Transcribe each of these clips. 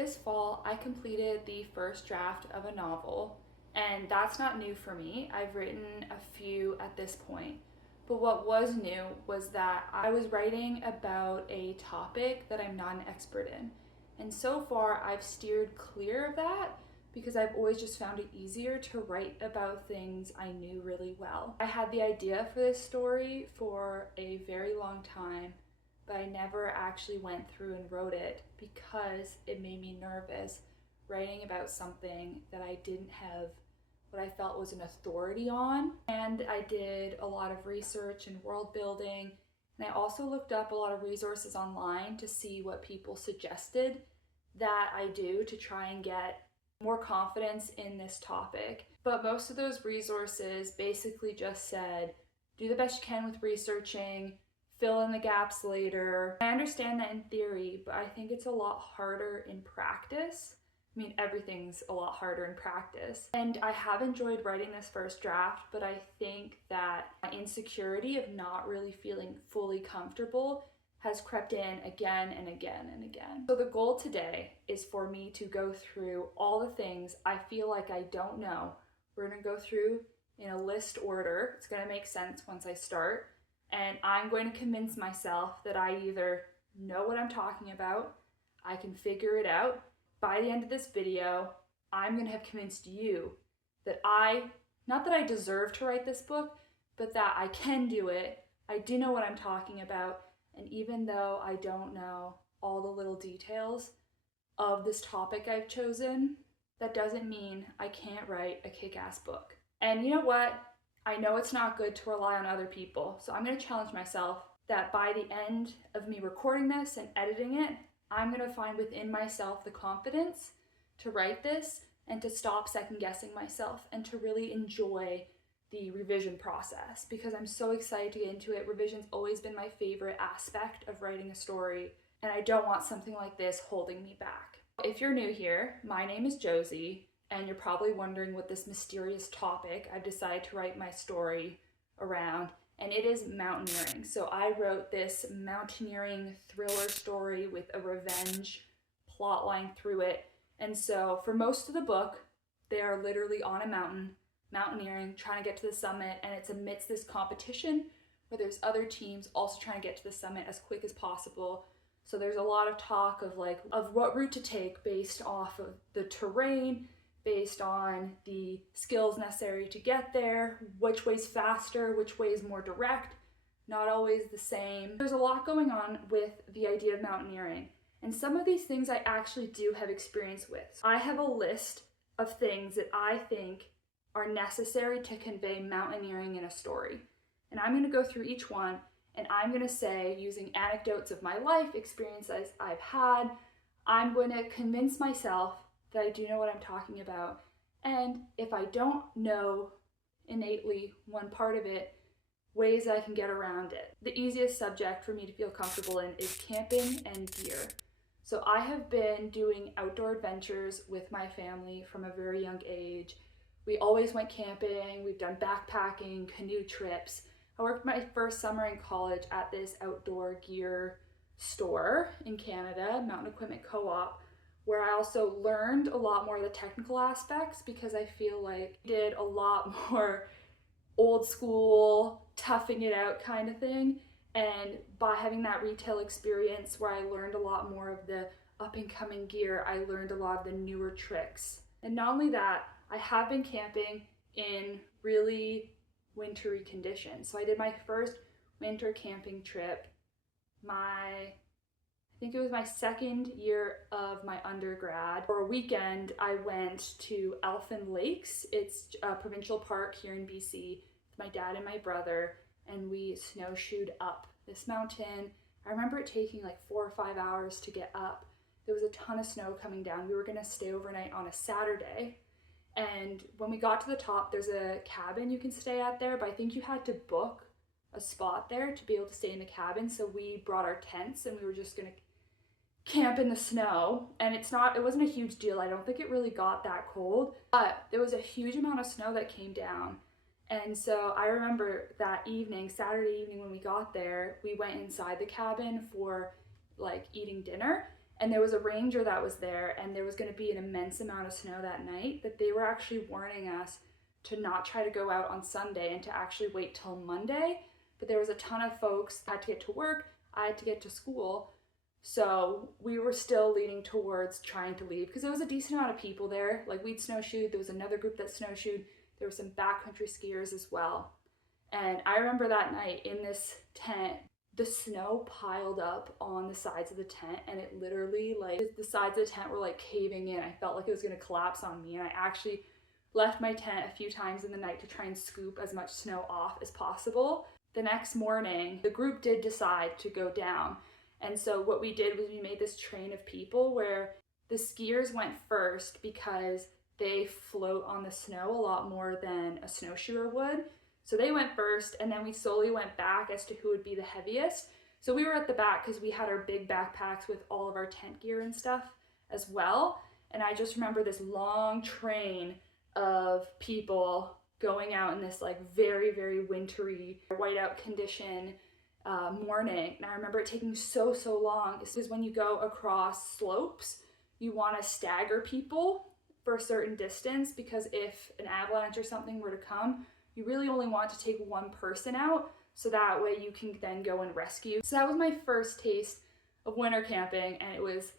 This fall, I completed the first draft of a novel, and that's not new for me. I've written a few at this point. But what was new was that I was writing about a topic that I'm not an expert in. And so far, I've steered clear of that because I've always just found it easier to write about things I knew really well. I had the idea for this story for a very long time, but I never actually went through and wrote it because it made me nervous writing about something that I didn't have what I felt was an authority on. And I did a lot of research and world building, and I also looked up a lot of resources online to see what people suggested that I do to try and get more confidence in this topic. But most of those resources basically just said, do the best you can with researching, fill in the gaps later. I understand that in theory, but I think it's a lot harder in practice. I mean, everything's a lot harder in practice. And I have enjoyed writing this first draft, but I think that my insecurity of not really feeling fully comfortable has crept in again and again and again. So the goal today is for me to go through all the things I feel like I don't know. We're gonna go through in a list order. It's gonna make sense once I start. And I'm going to convince myself that I either know what I'm talking about, I can figure it out. By the end of this video, I'm going to have convinced you that not that I deserve to write this book, but that I can do it. I do know what I'm talking about. And even though I don't know all the little details of this topic I've chosen, that doesn't mean I can't write a kick-ass book. And you know what? I know it's not good to rely on other people, so I'm going to challenge myself that by the end of me recording this and editing it, I'm going to find within myself the confidence to write this and to stop second guessing myself and to really enjoy the revision process because I'm so excited to get into it. Revision's always been my favorite aspect of writing a story, and I don't want something like this holding me back. If you're new here, my name is Josie, and you're probably wondering what this mysterious topic I've decided to write my story around, and it is mountaineering. So I wrote this mountaineering thriller story with a revenge plot line through it. And so for most of the book, they are literally on a mountain, mountaineering, trying to get to the summit, and it's amidst this competition where there's other teams also trying to get to the summit as quick as possible. So there's a lot of talk of what route to take based off of the terrain, based on the skills necessary to get there, which way's faster, which way is more direct, not always the same. There's a lot going on with the idea of mountaineering, and some of these things I actually do have experience with. So I have a list of things that I think are necessary to convey mountaineering in a story. And I'm going to go through each one, and I'm going to say, using anecdotes of my life, experiences I've had, I'm going to convince myself that I do know what I'm talking about. And if I don't know innately one part of it, ways I can get around it. The easiest subject for me to feel comfortable in is camping and gear. So I have been doing outdoor adventures with my family from a very young age. We always went camping, we've done backpacking, canoe trips. I worked my first summer in college at this outdoor gear store in Canada, Mountain Equipment Co-op, where I also learned a lot more of the technical aspects because I feel like I did a lot more old school, toughing it out kind of thing. And by having that retail experience where I learned a lot more of the up and coming gear, I learned a lot of the newer tricks. And not only that, I have been camping in really wintry conditions. So I did my first winter camping trip I think it was my second year of my undergrad. For a weekend, I went to Elfin Lakes. It's a provincial park here in BC with my dad and my brother, and we snowshoed up this mountain. I remember it taking like 4 or 5 hours to get up. There was a ton of snow coming down. We were gonna stay overnight on a Saturday. And when we got to the top, there's a cabin you can stay at there, but I think you had to book a spot there to be able to stay in the cabin. So we brought our tents and we were just gonna camp in the snow, and it wasn't a huge deal. I don't think it really got that cold, but there was a huge amount of snow that came down. And so I remember that evening, Saturday evening when we got there, we went inside the cabin for like eating dinner, And there was a ranger that was there, and there was going to be an immense amount of snow that night, that they were actually warning us to not try to go out on Sunday and to actually wait till Monday. But there was a ton of folks that had to get to work, I had to get to school. So we were still leaning towards trying to leave because there was a decent amount of people there. Like, we'd snowshoed, there was another group that snowshoed, there were some backcountry skiers as well. And I remember that night in this tent, the snow piled up on the sides of the tent, and it literally, like, the sides of the tent were like caving in. I felt like it was going to collapse on me, and I actually left my tent a few times in the night to try and scoop as much snow off as possible. The next morning, the group did decide to go down. And so what we did was we made this train of people where the skiers went first because they float on the snow a lot more than a snowshoer would. So they went first, and then we slowly went back as to who would be the heaviest. So we were at the back because we had our big backpacks with all of our tent gear and stuff as well. And I just remember this long train of people going out in this like very, very wintry whiteout condition morning. And I remember it taking so long. It's because when you go across slopes, you want to stagger people for a certain distance, because if an avalanche or something were to come, you really only want to take one person out, so that way you can then go and rescue. So that was my first taste of winter camping, and it was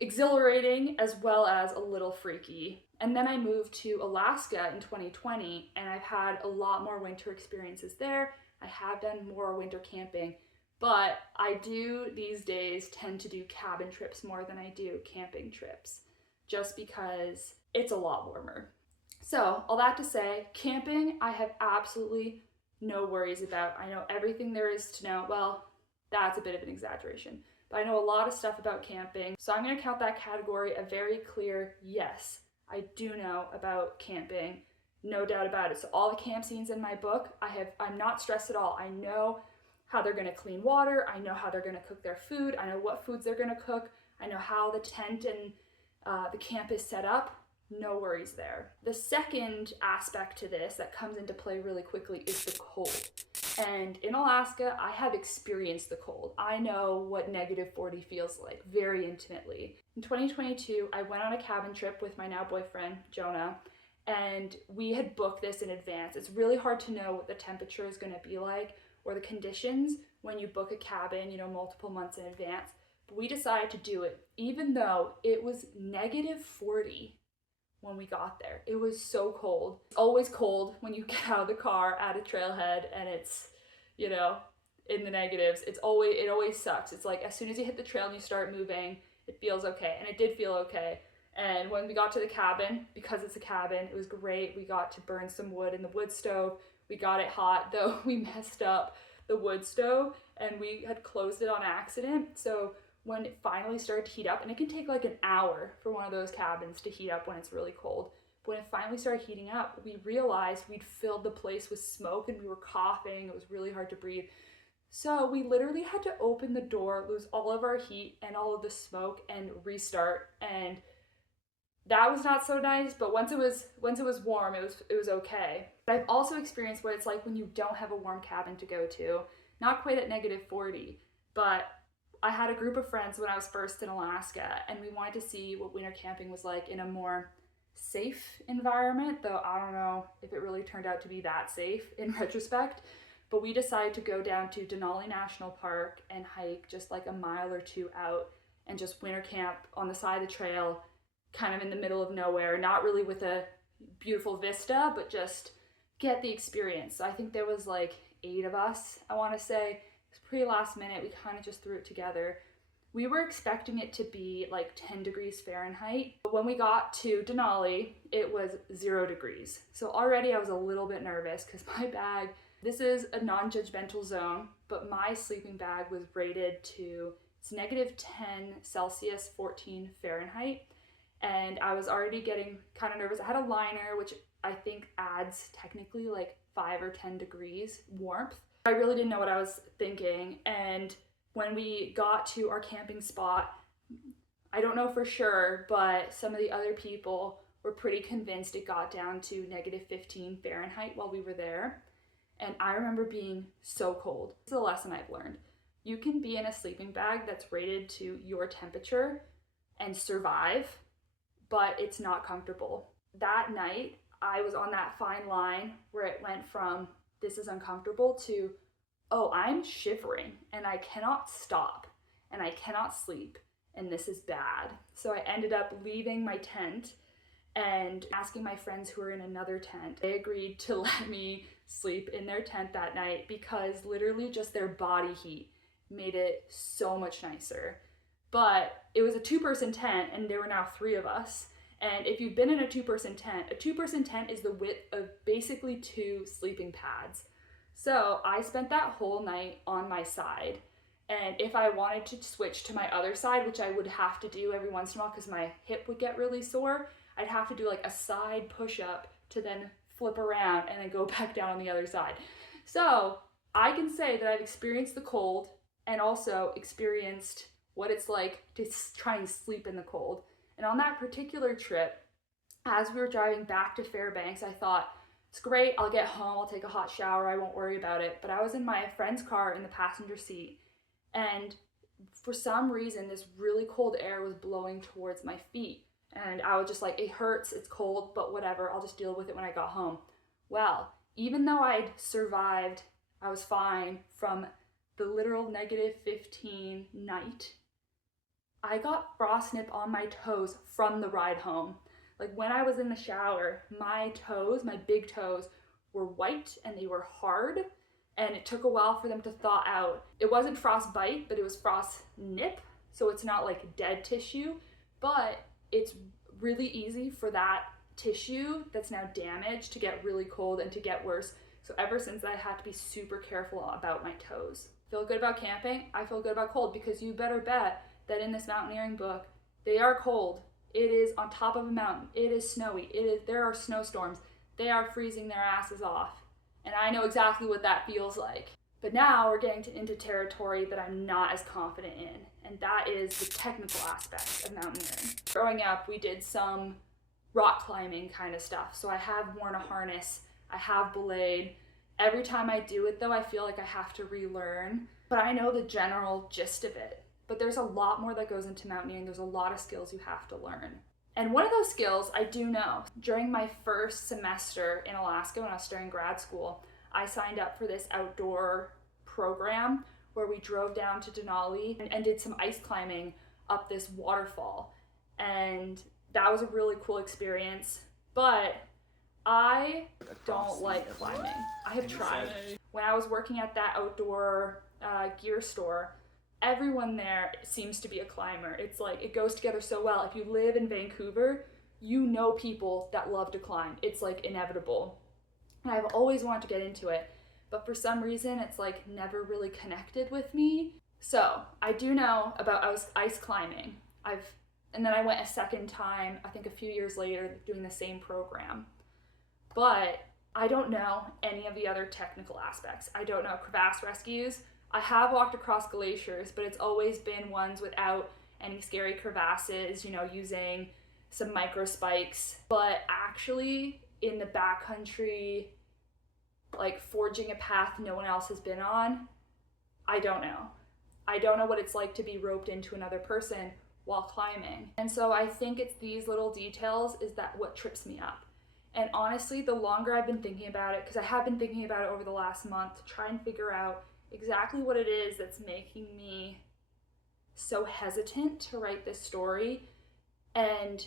exhilarating as well as a little freaky. And then I moved to Alaska in 2020, and I've had a lot more winter experiences there. I have done more winter camping, but I do these days tend to do cabin trips more than I do camping trips, just because it's a lot warmer. So all that to say, camping, I have absolutely no worries about. I know everything there is to know. Well, that's a bit of an exaggeration, but I know a lot of stuff about camping. So I'm going to count that category a very clear yes. I do know about camping, no doubt about it. So all the camp scenes in my book, I'm not stressed at all. I know how they're going to clean water. I know how they're going to cook their food. I know what foods they're going to cook. I know how the tent and the camp is set up. No worries there. The second aspect to this that comes into play really quickly is the cold. And in Alaska, I have experienced the cold. I know what -40 feels like very intimately. In 2022, I went on a cabin trip with my now boyfriend, Jonah, and we had booked this in advance. It's really hard to know what the temperature is going to be like or the conditions when you book a cabin, multiple months in advance. But we decided to do it, even though it was -40 when we got there. It was so cold. It's always cold when you get out of the car at a trailhead and it's, in the negatives. It always sucks. It's like as soon as you hit the trail and you start moving, it feels okay. And it did feel okay. And when we got to the cabin, because it's a cabin, it was great. We got to burn some wood in the wood stove. We got it hot, though we messed up the wood stove and we had closed it on accident. So when it finally started to heat up, and it can take like an hour for one of those cabins to heat up when it's really cold. But when it finally started heating up, we realized we'd filled the place with smoke and we were coughing. It was really hard to breathe. So we literally had to open the door, lose all of our heat and all of the smoke, and restart. And that was not so nice, but once it was warm, it was okay. But I've also experienced what it's like when you don't have a warm cabin to go to. Not quite at -40, but I had a group of friends when I was first in Alaska, and we wanted to see what winter camping was like in a more safe environment, though I don't know if it really turned out to be that safe in retrospect. But we decided to go down to Denali National Park and hike just like a mile or two out and just winter camp on the side of the trail, kind of in the middle of nowhere, not really with a beautiful vista, but just get the experience. So I think there was like 8 of us, I want to say. It's pretty last minute. We kind of just threw it together. We were expecting it to be like 10 degrees Fahrenheit. But when we got to Denali, it was 0 degrees. So already I was a little bit nervous because my bag, this is a non-judgmental zone, but my sleeping bag was rated to, it's -10 Celsius, 14 Fahrenheit. And I was already getting kind of nervous. I had a liner, which I think adds technically like 5 or 10 degrees warmth. I really didn't know what I was thinking. And when we got to our camping spot, I don't know for sure, but some of the other people were pretty convinced it got down to -15 Fahrenheit while we were there. And I remember being so cold. It's a lesson I've learned. You can be in a sleeping bag that's rated to your temperature and survive, but it's not comfortable. That night, I was on that fine line where it went from this is uncomfortable to, oh, I'm shivering and I cannot stop and I cannot sleep and this is bad. So I ended up leaving my tent and asking my friends who were in another tent. They agreed to let me sleep in their tent that night because literally just their body heat made it so much nicer. But it was a 2-person tent and there were now 3 of us. And if you've been in a 2-person tent, a 2-person tent is the width of basically 2 sleeping pads. So I spent that whole night on my side. And if I wanted to switch to my other side, which I would have to do every once in a while because my hip would get really sore, I'd have to do like a side push-up to then flip around and then go back down on the other side. So I can say that I've experienced the cold and also experienced what it's like to try and sleep in the cold. And on that particular trip, as we were driving back to Fairbanks, I thought, it's great, I'll get home, I'll take a hot shower, I won't worry about it. But I was in my friend's car in the passenger seat, and for some reason, this really cold air was blowing towards my feet. And I was just like, it hurts, it's cold, but whatever, I'll just deal with it when I got home. Well, even though I'd survived, I was fine from the literal -15 night, I got frost nip on my toes from the ride home. Like when I was in the shower, my toes, my big toes, were white and they were hard, and it took a while for them to thaw out. It wasn't frostbite, but it was frost nip, so it's not like dead tissue, but it's really easy for that tissue that's now damaged to get really cold and to get worse. So ever since I had to be super careful about my toes. Feel good about camping? I feel good about cold because you better bet that in this mountaineering book, they are cold. It is on top of a mountain. It is snowy. There are snowstorms. They are freezing their asses off. And I know exactly what that feels like. But now we're getting into territory that I'm not as confident in, and that is the technical aspects of mountaineering. Growing up, we did some rock climbing kind of stuff. So I have worn a harness. I have belayed. Every time I do it though, I feel like I have to relearn. But I know the general gist of it. But there's a lot more that goes into mountaineering. There's a lot of skills you have to learn. And one of those skills I do know. During my first semester in Alaska when I was starting grad school, I signed up for this outdoor program where we drove down to Denali and did some ice climbing up this waterfall. And that was a really cool experience. But I don't like climbing. I have tried. When I was working at that outdoor gear store, everyone there seems to be a climber. It's like, it goes together so well. If you live in Vancouver, you know people that love to climb. It's like inevitable. And I've always wanted to get into it, but for some reason it's like never really connected with me. So I do know about ice climbing. And then I went a second time, I think a few years later, doing the same program. But I don't know any of the other technical aspects. I don't know crevasse rescues. I have walked across glaciers, but it's always been ones without any scary crevasses, using some micro spikes. But actually, in the backcountry, like forging a path no one else has been on, I don't know. I don't know what it's like to be roped into another person while climbing. And so I think it's these little details is that what trips me up. And honestly, the longer I've been thinking about it, because I have been thinking about it over the last month to try and figure out exactly what it is that's making me so hesitant to write this story. And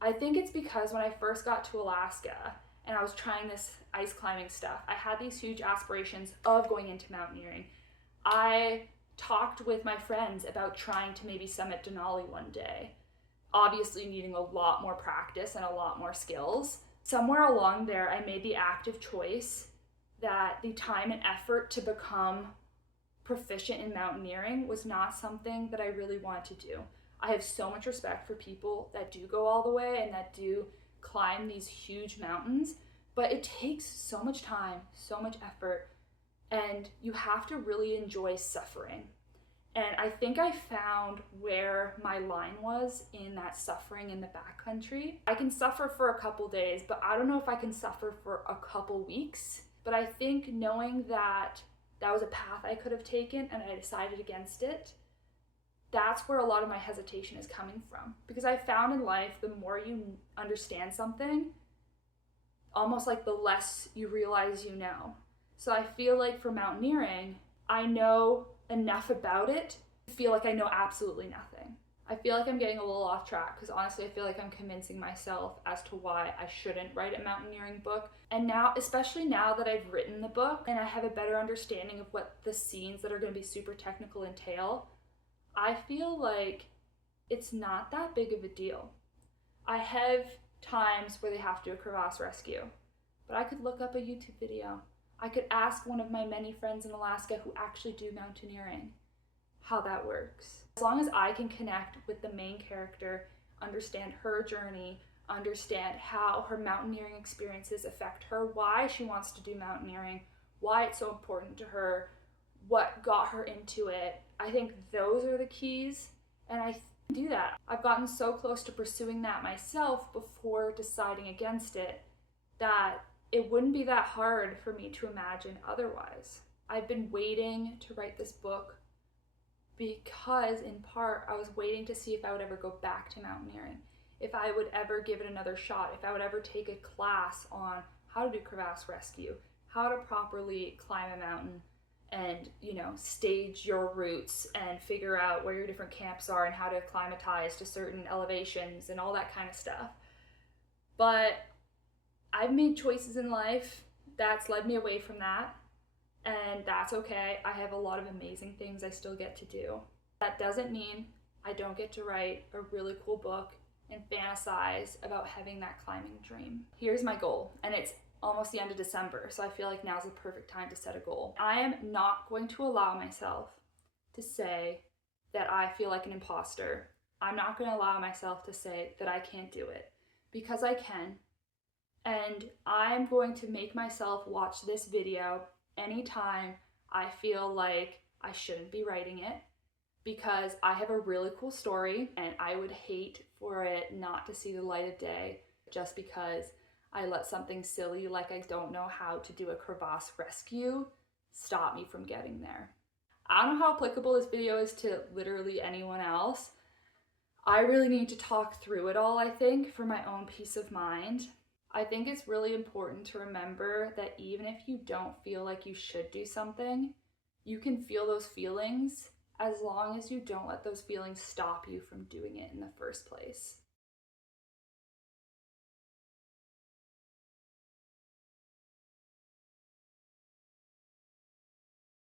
I think it's because when I first got to Alaska and I was trying this ice climbing stuff, I had these huge aspirations of going into mountaineering. I talked with my friends about trying to maybe summit Denali one day, obviously needing a lot more practice and a lot more skills. Somewhere along there, I made the active choice that the time and effort to become proficient in mountaineering was not something that I really wanted to do. I have so much respect for people that do go all the way and that do climb these huge mountains, but it takes so much time, so much effort, and you have to really enjoy suffering. And I think I found where my line was in that suffering in the backcountry. I can suffer for a couple days, but I don't know if I can suffer for a couple weeks. But I think knowing that that was a path I could have taken and I decided against it, that's where a lot of my hesitation is coming from. Because I found in life, the more you understand something, almost like the less you realize you know. So I feel like for mountaineering, I know enough about it to feel like I know absolutely nothing. I feel like I'm getting a little off track because honestly, I feel like I'm convincing myself as to why I shouldn't write a mountaineering book. And now, especially now that I've written the book and I have a better understanding of what the scenes that are going to be super technical entail, I feel like it's not that big of a deal. I have times where they have to do a crevasse rescue, but I could look up a YouTube video. I could ask one of my many friends in Alaska who actually do mountaineering how that works. As long as I can connect with the main character, understand her journey, understand how her mountaineering experiences affect her, why she wants to do mountaineering, why it's so important to her, what got her into it, I think those are the keys, and I do that. I've gotten so close to pursuing that myself before deciding against it that it wouldn't be that hard for me to imagine otherwise. I've been waiting to write this book because, in part, I was waiting to see if I would ever go back to mountaineering, if I would ever give it another shot, if I would ever take a class on how to do crevasse rescue, how to properly climb a mountain, and stage your routes and figure out where your different camps are and how to acclimatize to certain elevations and all that kind of stuff. But I've made choices in life that's led me away from that, and that's okay. I have a lot of amazing things I still get to do. That doesn't mean I don't get to write a really cool book and fantasize about having that climbing dream. Here's my goal, and it's almost the end of December, so I feel like now's the perfect time to set a goal. I am not going to allow myself to say that I feel like an imposter. I'm not going to allow myself to say that I can't do it, because I can. And I'm going to make myself watch this video anytime I feel like I shouldn't be writing it, because I have a really cool story and I would hate for it not to see the light of day just because I let something silly like I don't know how to do a crevasse rescue stop me from getting there. I don't know how applicable this video is to literally anyone else. I really need to talk through it all, I think, for my own peace of mind. I think it's really important to remember that even if you don't feel like you should do something, you can feel those feelings as long as you don't let those feelings stop you from doing it in the first place.